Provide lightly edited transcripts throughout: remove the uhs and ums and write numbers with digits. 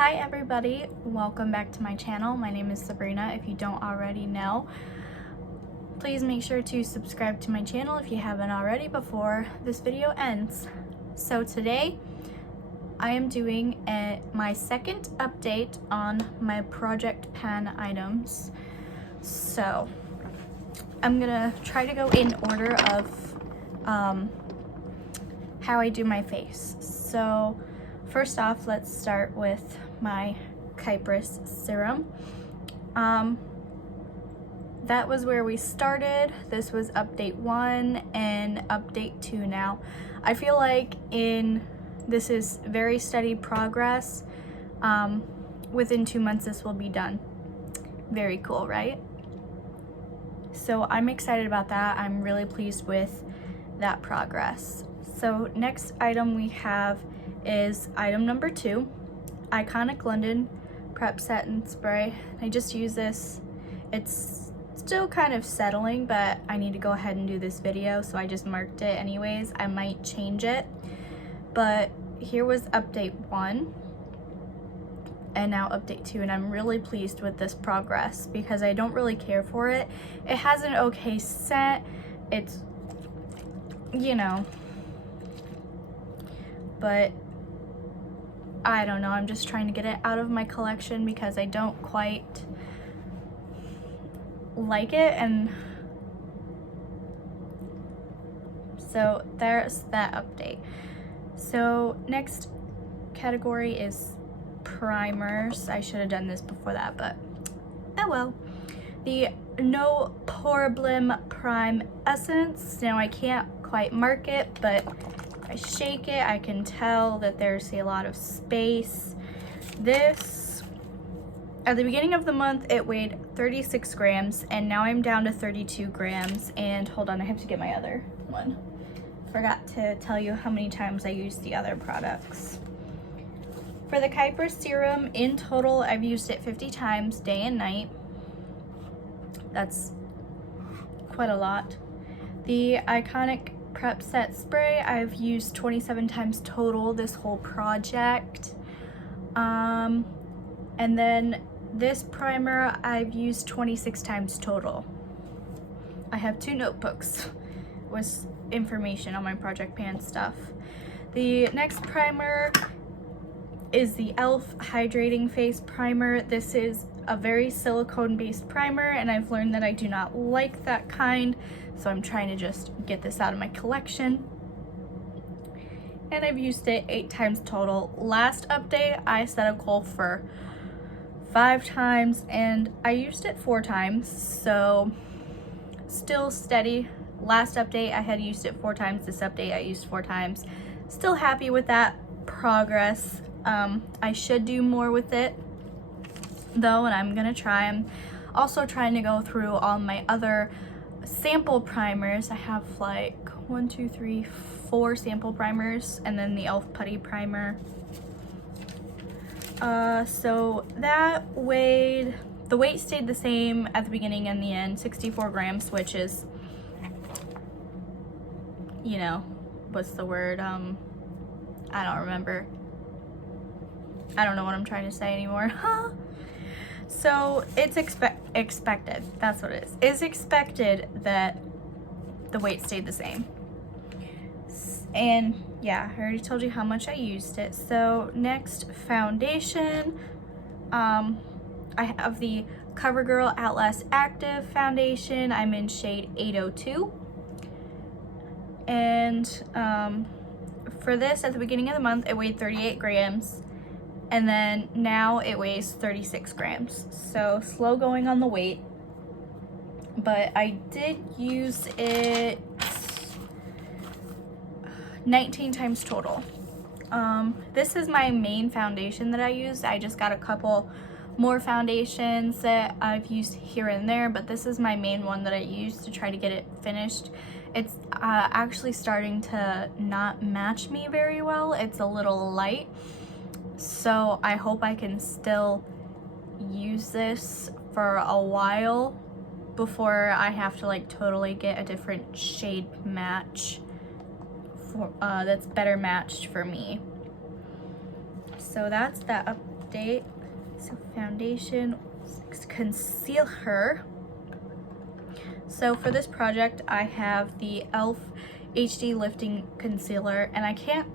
Hi everybody, welcome back to my channel. My name is Sabrina. If you don't already know, please make sure to subscribe to my channel if you haven't already before this video ends. So today I am doing my second update on my project pan items. So I'm gonna try to go in order of how I do my face. So first off, let's start with my Kypris serum. That was where we started. This was update 1 and update 2 now. I feel like this is very steady progress. Within 2 months this will be done. Very cool, right? So I'm excited about that. I'm really pleased with that progress. So next item we have is item number 2, Iconic London Prep Satin Spray. I just use this. It's still kind of settling, but I need to go ahead and do this video, so I just marked it anyways. I might change it, but here was update 1 and now update 2, and I'm really pleased with this progress because I don't really care for it. It has an okay scent. It's, you know, but I don't know, I'm just trying to get it out of my collection because I don't quite like it, and so there's that update. So next category is primers. I should have done this before that, but oh well. The No Problem Prime Essence. Now I can't quite mark it, but I shake it, I can tell that there's a lot of space. This, at the beginning of the month, it weighed 36 grams, and now I'm down to 32 grams. And hold on, I have to get my other one. Forgot to tell you how many times I used the other products. For the Kypris serum, in total, I've used it 50 times, day and night. That's quite a lot. The Iconic Prep Set Spray I've used 27 times total this whole project. And then this primer I've used 26 times total. I have 2 notebooks with information on my project pan stuff. The next primer is the e.l.f. Hydrating Face Primer. This is a very silicone based primer, and I've learned that I do not like that kind, so I'm trying to just get this out of my collection. And I've used it 8 times total. Last update I set a goal for 5 times and I used it 4 times, so still steady. Last update I had used it 4 times. This update I used 4 times. Still happy with that progress. I should do more with it though, and I'm gonna try. I'm also trying to go through all my other sample primers. I have like 1, 2, 3, 4 sample primers, and then the e.l.f. Putty Primer. So that weighed, the weight stayed the same at the beginning and the end, 64 grams, which is, you know, what's the word? I don't remember. I don't know what I'm trying to say anymore. So it's expected, that's what it is. It's expected that the weight stayed the same. And yeah, I already told you how much I used it. So next, foundation. I have the CoverGirl Outlast Active Foundation. I'm in shade 802. And for this, at the beginning of the month, it weighed 38 grams. And then now it weighs 36 grams. So slow going on the weight. But I did use it 19 times total. This is my main foundation that I use. I just got a couple more foundations that I've used here and there, but this is my main one that I use to try to get it finished. It's actually starting to not match me very well. It's a little light. So I hope I can still use this for a while before I have to like totally get a different shade match for, that's better matched for me. So that's that update. So foundation, concealer. So for this project, I have the e.l.f. HD Lifting Concealer, and I can't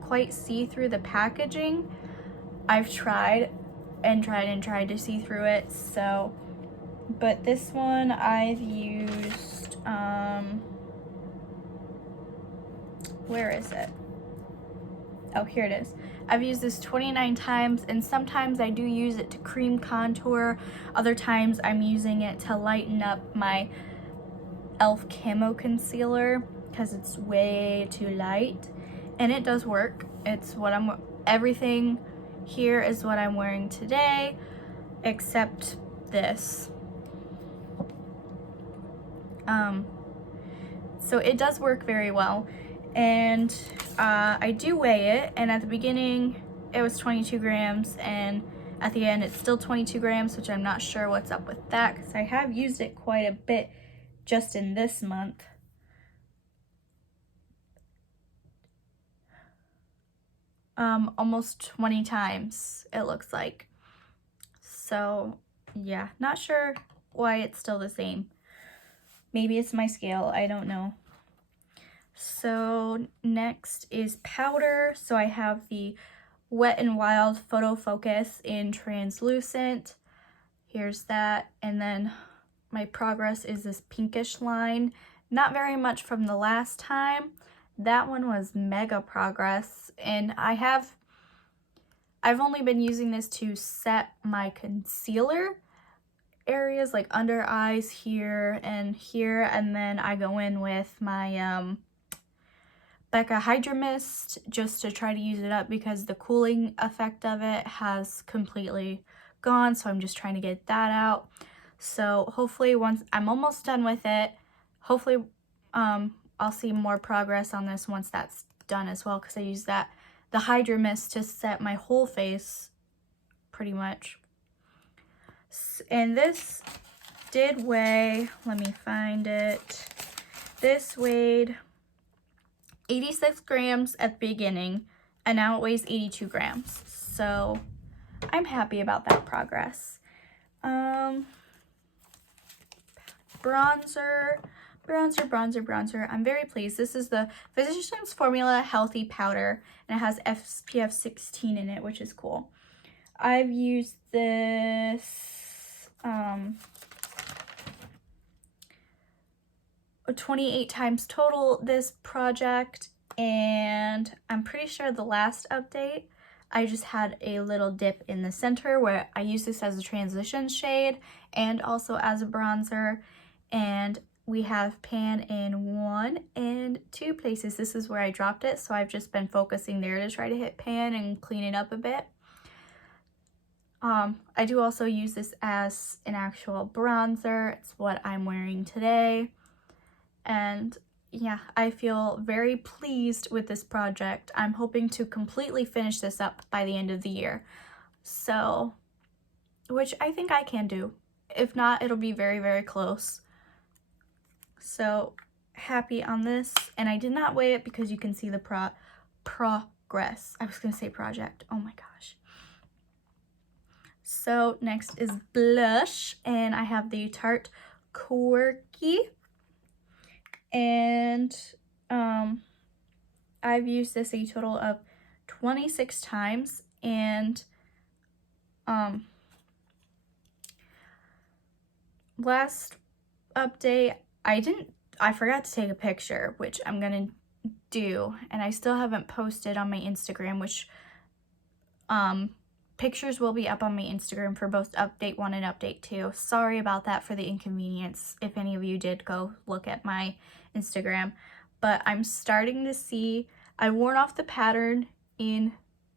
quite see through the packaging. I've tried and tried to see through it, so, but this one I've used, where is it? Oh, here it is. I've used this 29 times, and sometimes I do use it to cream contour. Other times I'm using it to lighten up my e.l.f. Camo Concealer because it's way too light, and it does work. It's what everything here is what I'm wearing today, except this. So it does work very well, and I do weigh it, and at the beginning it was 22 grams, and at the end it's still 22 grams, which I'm not sure what's up with that because I have used it quite a bit just in this month. Almost 20 times it looks like. So yeah, not sure why it's still the same. Maybe it's my scale, I don't know. So next is powder. So I have the Wet n Wild Photo Focus in Translucent. Here's that, and then my Progress is this pinkish line. Not very much from the last time. That one was Mecka Progress, and I've only been using this to set my concealer areas, like under eyes here, and then I go in with my Becca Hydra Mist just to try to use it up because the cooling effect of it has completely gone, so I'm just trying to get that out. So hopefully once I'm almost done with it, hopefully I'll see more progress on this once that's done as well, because I use the Hydra Mist to set my whole face pretty much. And this did weigh, let me find it, this weighed 86 grams at the beginning, and now it weighs 82 grams. So I'm happy about that progress. Bronzer. I'm very pleased. This is the Physicians Formula Healthy Powder, and it has SPF 16 in it, which is cool. I've used this 28 times total this project, and I'm pretty sure the last update I just had a little dip in the center where I use this as a transition shade and also as a bronzer, and we have pan in 1 and 2 places. This is where I dropped it, so I've just been focusing there to try to hit pan and clean it up a bit. I do also use this as an actual bronzer. It's what I'm wearing today. And yeah, I feel very pleased with this project. I'm hoping to completely finish this up by the end of the year. So, which I think I can do. If not, it'll be very, very close. So, happy on this. And I did not weigh it because you can see the progress. I was going to say project. Oh my gosh. So, next is blush. And I have the Tarte Quirky. And I've used this a total of 26 times, and last update I forgot to take a picture, which I'm gonna do, and I still haven't posted on my Instagram, which pictures will be up on my Instagram for both update 1 and update 2. Sorry about that for the inconvenience if any of you did go look at my Instagram, but I'm starting to see, I worn off the pattern in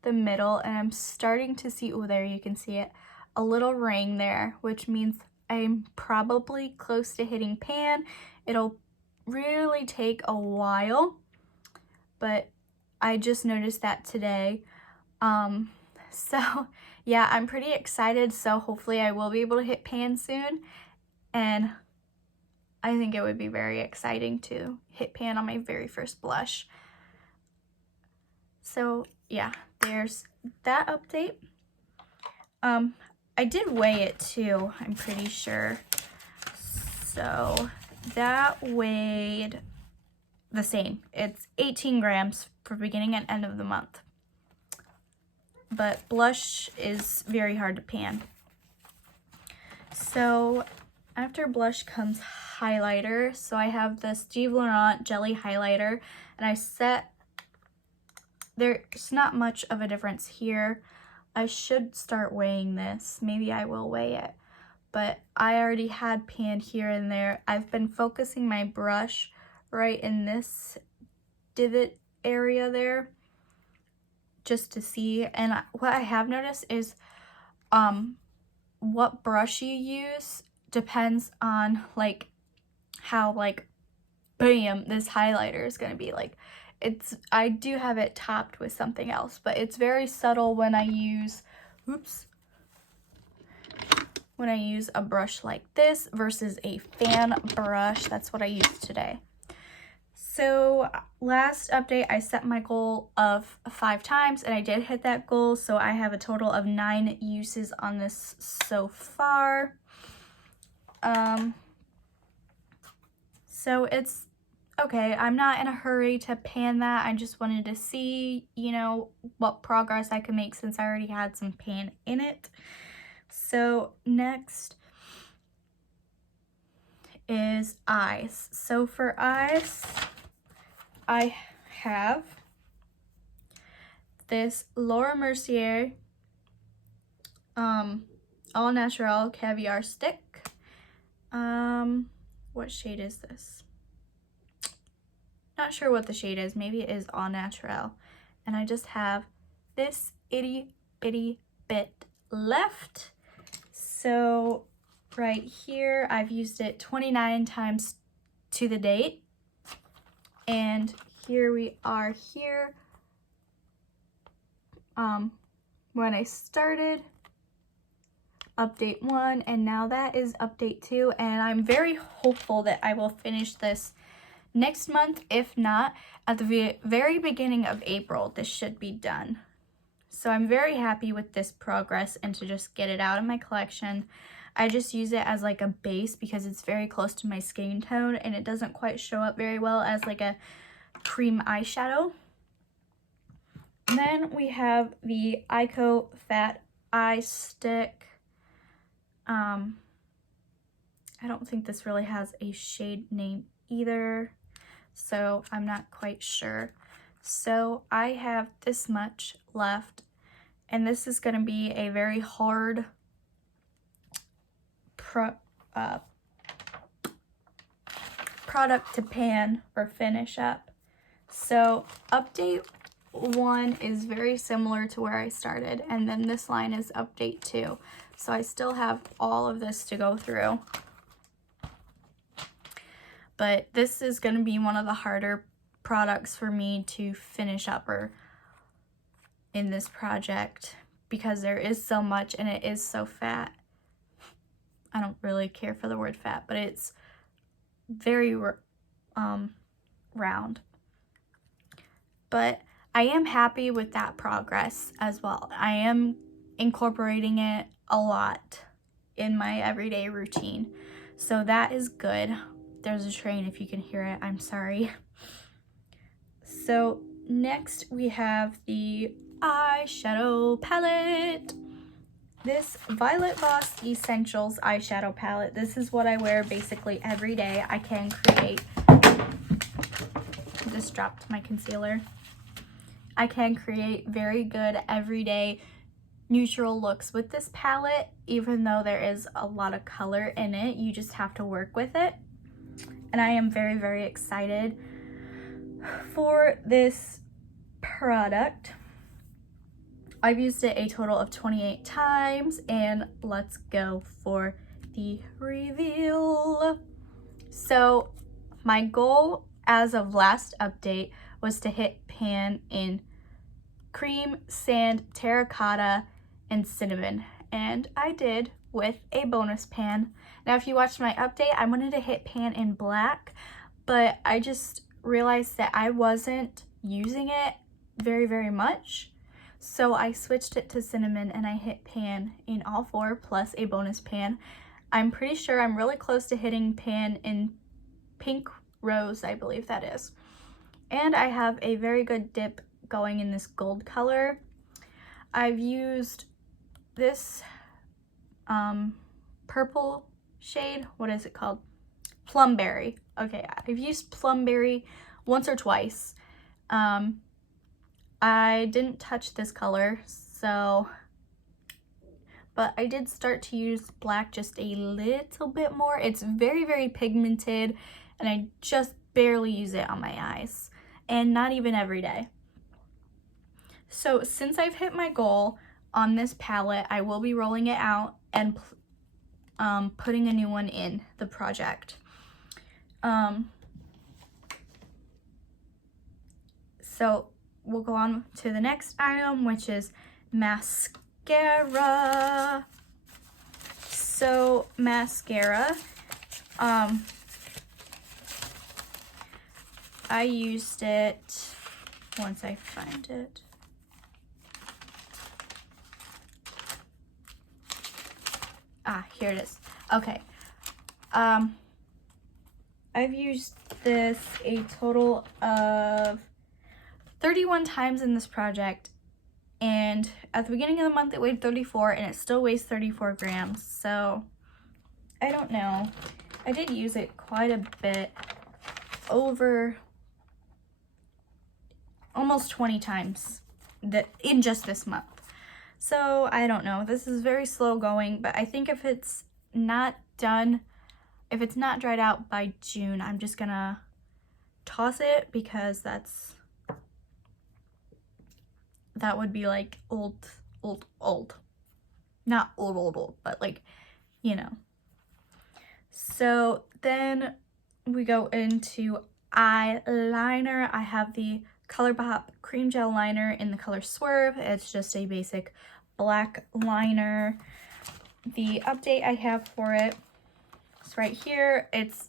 the middle, and I'm starting to see, oh, there you can see it, a little ring there, which means I'm probably close to hitting pan. It'll really take a while, but I just noticed that today. So yeah, I'm pretty excited, so hopefully I will be able to hit pan soon, and I think it would be very exciting to hit pan on my very first blush. So yeah, there's that update. I did weigh it too, I'm pretty sure. So that weighed the same. It's 18 grams for beginning and end of the month. But blush is very hard to pan. So after blush comes highlighter. So I have the Steve Laurent Jelly Highlighter, and I set, there's not much of a difference here. I should start weighing this. Maybe I will weigh it. But I already had pan here and there. I've been focusing my brush right in this divot area there just to see. And what I have noticed is what brush you use depends on like how like bam this highlighter is going to be. Like I do have it topped with something else, but it's very subtle when I use when I use a brush like this versus a fan brush. That's what I used today. So last update, I set my goal of 5 times, and I did hit that goal. So I have a total of 9 uses on this so far. So it's okay. I'm not in a hurry to pan that. I just wanted to see, you know, what progress I could make since I already had some pan in it. So next is eyes. So for eyes, I have this Laura Mercier All Natural Caviar Stick. What shade is this? Not sure what the shade is. Maybe it is All Natural. And I just have this itty bitty bit left. So right here, I've used it 29 times to the date. And here we are here. When I started, update 1, and now that is update 2. And I'm very hopeful that I will finish this next month. If not, at the very beginning of April, this should be done. So I'm very happy with this progress and to just get it out of my collection. I just use it as like a base because it's very close to my skin tone and it doesn't quite show up very well as like a cream eyeshadow. And then we have the Ico Fat Eye Stick. I don't think this really has a shade name either, so I'm not quite sure. So I have this much left, and this is going to be a very hard product to pan or finish up. So update 1 is very similar to where I started, and then this line is update 2. So I still have all of this to go through. But this is going to be one of the harder products for me to finish up or in this project because there is so much and it is so fat. I don't really care for the word fat, but it's very round. But I am happy with that progress as well. I am incorporating it a lot in my everyday routine. So that is good. There's a train if you can hear it. I'm sorry. So next we have the eyeshadow palette. This Violet Voss Essentials eyeshadow palette. This is what I wear basically every day. I can create, just dropped my concealer. I can create very good everyday neutral looks with this palette, even though there is a lot of color in it. You just have to work with it. And I am very, very excited for this product. I've used it a total of 28 times, and let's go for the reveal. So my goal as of last update was to hit pan in cream, sand, terracotta, and cinnamon, and I did with a bonus pan. Now if you watched my update, I wanted to hit pan in black, but I just realized that I wasn't using it very, very much. So I switched it to cinnamon and I hit pan in all four plus a bonus pan. I'm pretty sure I'm really close to hitting pan in pink rose, I believe that is. And I have a very good dip going in this gold color. I've used this purple shade, what is it called? Plumberry. Okay, I've used Plumberry once or twice. I didn't touch this color, so, but I did start to use black just a little bit more. It's very, very pigmented, and I just barely use it on my eyes, and not even every day. So since I've hit my goal on this palette, I will be rolling it out and putting a new one in the project. So we'll go on to the next item, which is mascara. So mascara, I used it, once I find it. Here it is. Okay. I've used this a total of 31 times in this project, and at the beginning of the month it weighed 34 and it still weighs 34 grams, so I don't know. I did use it quite a bit, over almost 20 times in just this month. So I don't know, this is very slow going, but I think if it's not done, if it's not dried out by June, I'm just gonna toss it, because that would be like old. Not old, but like, you know. So then we go into eyeliner. I have the ColourPop Cream Gel Liner in the color Swerve. It's just a basic black liner. The update I have for it is right here. It's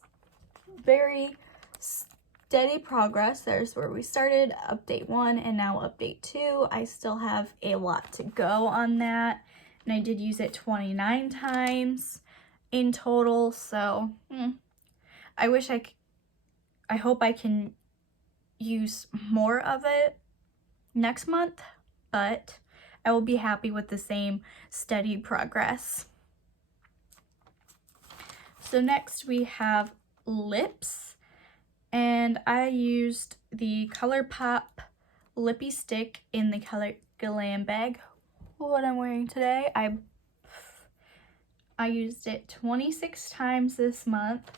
very steady progress. There's where we started, update 1, and now update 2. I still have a lot to go on that, and I did use it 29 times in total, so I hope I can use more of it next month, but I will be happy with the same steady progress. So next we have lips, and I used the ColourPop Lippy Stick in the color Glam Bag. What I'm wearing today, I used it 26 times this month,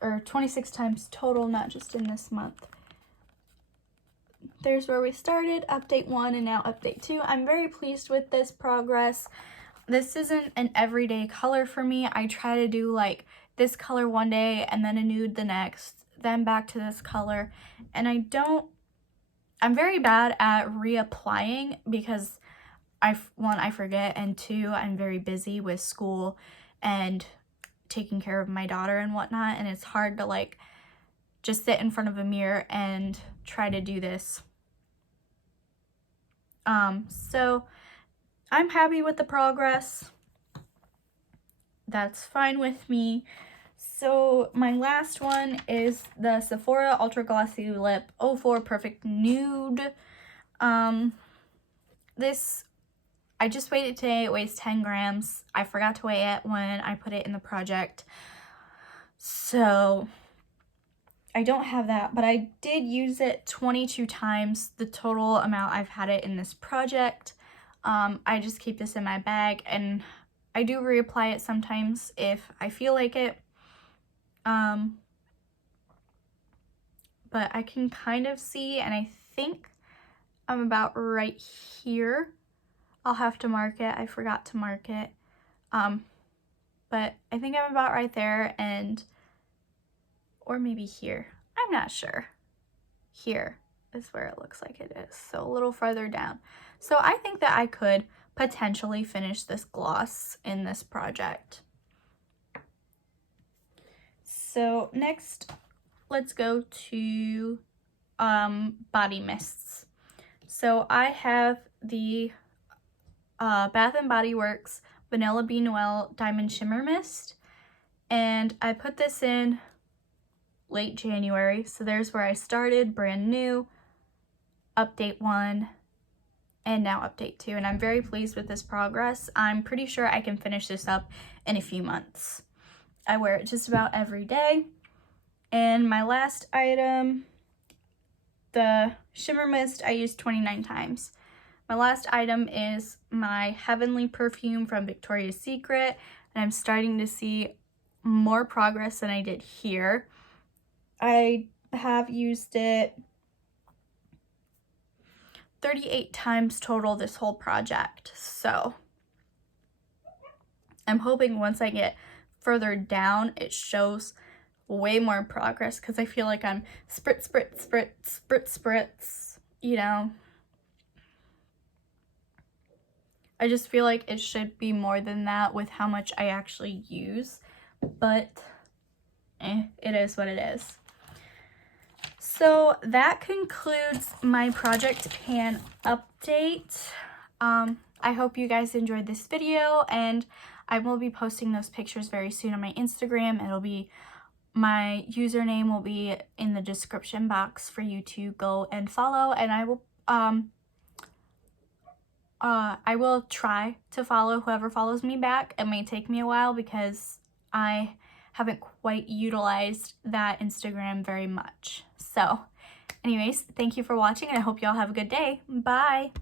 or 26 times total, not just in this month. There's where we started, update 1 and now update 2. I'm very pleased with this progress. This isn't an everyday color for me. I try to do like this color one day and then a nude the next, then back to this color, and I'm very bad at reapplying because one, I forget, and 2, I'm very busy with school and taking care of my daughter and whatnot, and it's hard to like just sit in front of a mirror and try to do this. So I'm happy with the progress. That's fine with me. So my last one is the Sephora Ultra Glossy Lip 04 Perfect Nude. This, I just weighed it today. It weighs 10 grams. I forgot to weigh it when I put it in the project, so I don't have that, but I did use it 22 times, the total amount I've had it in this project. I just keep this in my bag, and I do reapply it sometimes if I feel like it. But I can kind of see, and I think I'm about right here. I'll have to mark it. I forgot to mark it. But I think I'm about right there, or maybe here. I'm not sure. Here is where it looks like it is, so a little farther down. So I think that I could potentially finish this gloss in this project. So next, let's go to body mists. So I have the Bath & Body Works Vanilla Bean Noel Diamond Shimmer Mist, and I put this in late January, so there's where I started, brand new, update 1, and now update 2, and I'm very pleased with this progress. I'm pretty sure I can finish this up in a few months. I wear it just about every day. And my last item, the shimmer mist, I used 29 times. My last item is my Heavenly perfume from Victoria's Secret, and I'm starting to see more progress than I did here. I have used it 38 times total this whole project, so I'm hoping once I get further down it shows way more progress, because I feel like I'm spritz, spritz, spritz, spritz, spritz, you know. I just feel like it should be more than that with how much I actually use, but it is what it is. So that concludes my project pan update. I hope you guys enjoyed this video, and I will be posting those pictures very soon on my Instagram. My username will be in the description box for you to go and follow, and I will try to follow whoever follows me back. It may take me a while because I haven't quite utilized that Instagram very much. So anyways, thank you for watching, and I hope y'all have a good day. Bye!